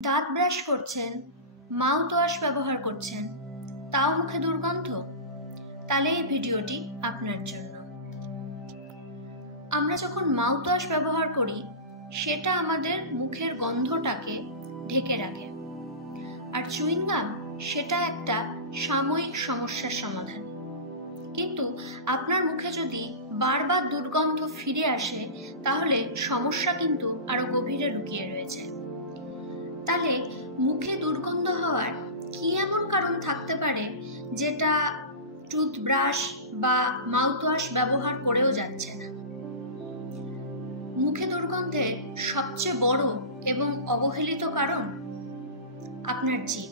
দাঁত ব্রাশ করছেন, mouth wash ব্যবহার করছেন, তাও মুখে দুর্গন্ধ? তাহলে এই ভিডিওটি আপনার জন্য। আমরা যখন মাউথ ওয়াশ ব্যবহার করি সেটা আমাদের মুখের গন্ধটাকে ঢেকে রাখে, আর চুইং গাম সেটা একটা সাময়িক সমস্যার সমাধান। কিন্তু আপনার মুখে যদি বারবার দুর্গন্ধ ফিরে আসে তাহলে সমস্যা কিন্তু আরো গভীরে লুকিয়ে রয়েছে। তাহলে মুখে দুর্গন্ধ হওয়ার কি এমন কারণ থাকতে পারে যেটা টুথব্রাশ বা মাউথওয়াশ ব্যবহার করেও যাচ্ছে না? মুখে দুর্গন্ধের সবচেয়ে বড় এবং অবহেলিত কারণ আপনার জিভ।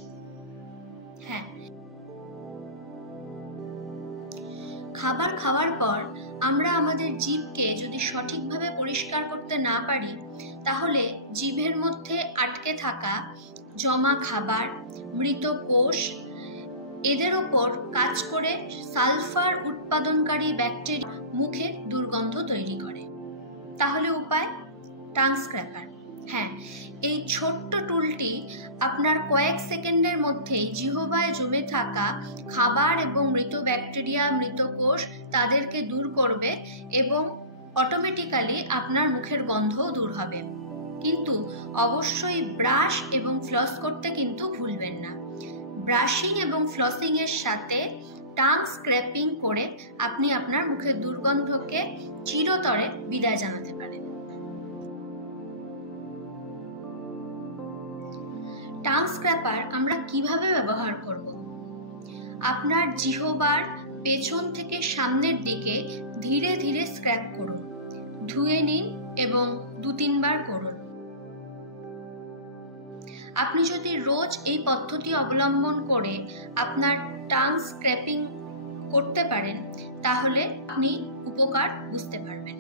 হ্যাঁ, খাবার খাওয়ার পর আমরা আমাদের জিভকে যদি সঠিকভাবে পরিষ্কার করতে না পারি তাহলে জিভের মধ্যে আটকে থাকা জমা খাবার, মৃত কোষ, এদের ওপর কাজ করে সালফার উৎপাদনকারী ব্যাকটেরিয়া মুখে দুর্গন্ধ তৈরি করে। তাহলে উপায়? Tongue scraper. হ্যাঁ, এই ছোট্ট টুলটি আপনার কয়েক সেকেন্ডের মধ্যেই জিহ্বায় জমে থাকা খাবার এবং মৃত ব্যাকটেরিয়া, মৃত কোষ তাদেরকে দূর করবে এবং অটোমেটিক্যালি আপনার মুখের গন্ধও দূর হবে। কিন্তু অবশ্যই ব্রাশ এবং ফ্লস করতে কিন্তু ভুলবেন না। ব্রাশিং এবং ফ্লসিং এর সাথে টাং স্ক্র্যাপিং করে আপনি আপনার মুখের দুর্গন্ধকে চিরতরে বিদায় জানাতে পারেন। টাং স্ক্র্যাপার আমরা কিভাবে ব্যবহার করব? আপনার জিহ্বার পেছন থেকে সামনের দিকে ধীরে ধীরে স্ক্র্যাপ করুন, ধুয়ে নিন এবং 2-3 বার করুন। আপনি যদি রোজ এই পদ্ধতি অবলম্বন করে আপনার টাং স্ক্র্যাপিং করতে পারেন তাহলে আপনি উপকার বুঝতে পারবেন।